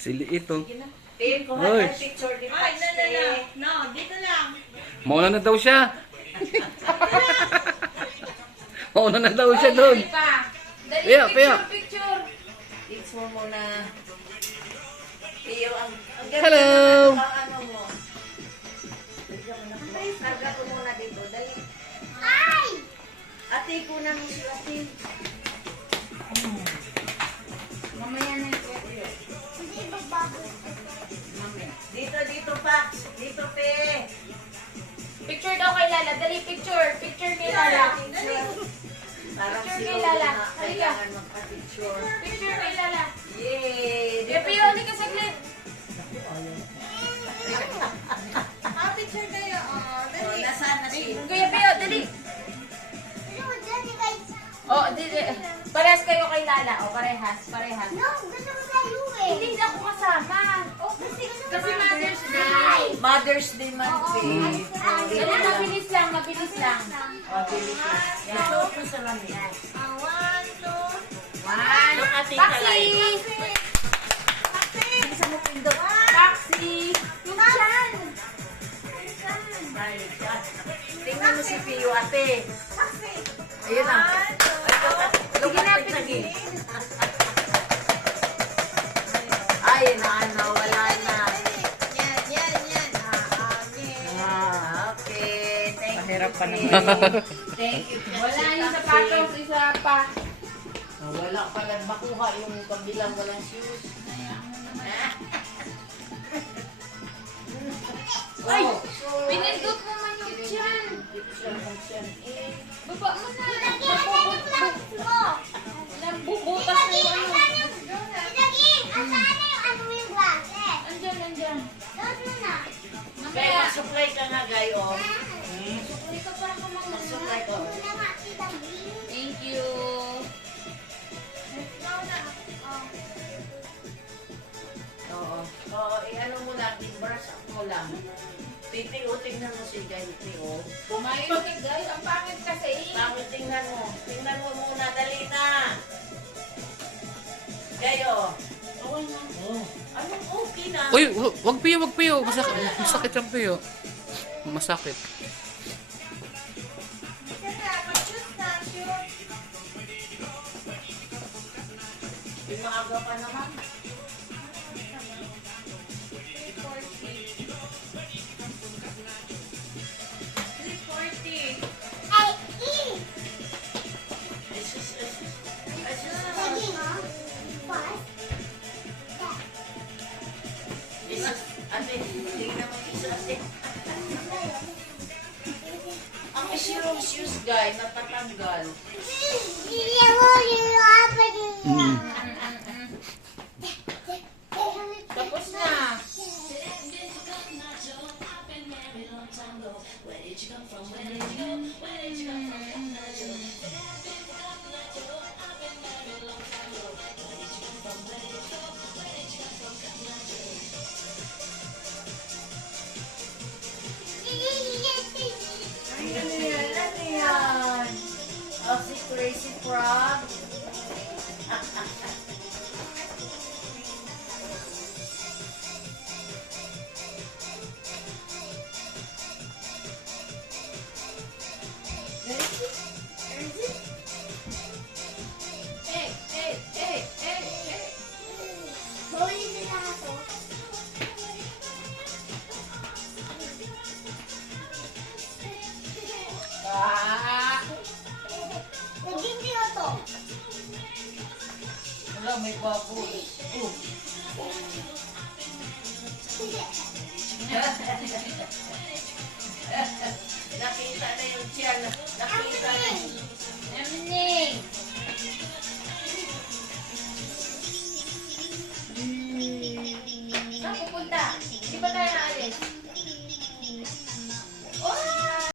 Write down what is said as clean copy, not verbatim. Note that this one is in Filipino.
Si Liit oh. Tin, kuha Hoy. tayo picture ni Ay, Pax. no, dito lang. Mauna na daw siya. Mauna na daw siya doon. Dali pa. Dali, Pia, Pia. picture. Tips mo muna. Iyo, ang Hello. ang ano mo. Sarga ko muna dito. Dali. Ate, kunan mo si ate. Mamaya na yung Dito, Pax. Dito, pe. picture daw kay Lala. Dali, picture. Picture kay Lala. Parang Picture si kay Lola Lala. na kailangan magpa-picture. Picture kay Lala. Yay! Kaya Pio, hindi ka saglit. Picture kayo. Oh, Oh, nasaan na si... Kuya Pio, dali. Oh, parehas kayo kay Lala. Oh, parehas. Parehas. Hindi na ako kasama. Kasi Mother's Day. Mother's Day man, pe. Dali, mabilis lang, mabilis lang. Mabilis lang. Isuot mo sa lamin. One. Ate, Taxi! Isa mo pindot. Taxi! Yung chan! Tingnan mo si Pio, ate. Ayun na. Sige na, Sige. Ay, wala na. Okay. Thank you. Mahirap pa Pe. naman. Thank you. Wala yung sapatos, isa pa. Wala pala makuha yung kabilang walang shoes. Ay! Pinindot mo man yung chan. Baba mo na. Nabubutas mo ano. Andyan, andyan. Kaya Mamaya. mag-supply ka nga, guy, oh. Hindi ka para ka Mag-supply ko. Thank you. Oo. Oo, ano mo lang, i-brush up mo lang. Titi-o, tingnan mo si guy, titi-o. Kumain mo guys. Ang pangit kasi. Bakit tingnan mo? Tingnan mo muna, dali na. Gayo. Okay na. Oh. Anong okay na? Uy, wag Pio. Masakit ang Pio. Masakit. Yung maaga pa naman. Ate, tingnan mo isa ate. Ang isirong shoes, guy, natatanggal. Tapos na. Ano yan? Oh, si Crazy Frog. Ah. Wala, may baboy. Nakita na yung tiyan. Nakita na.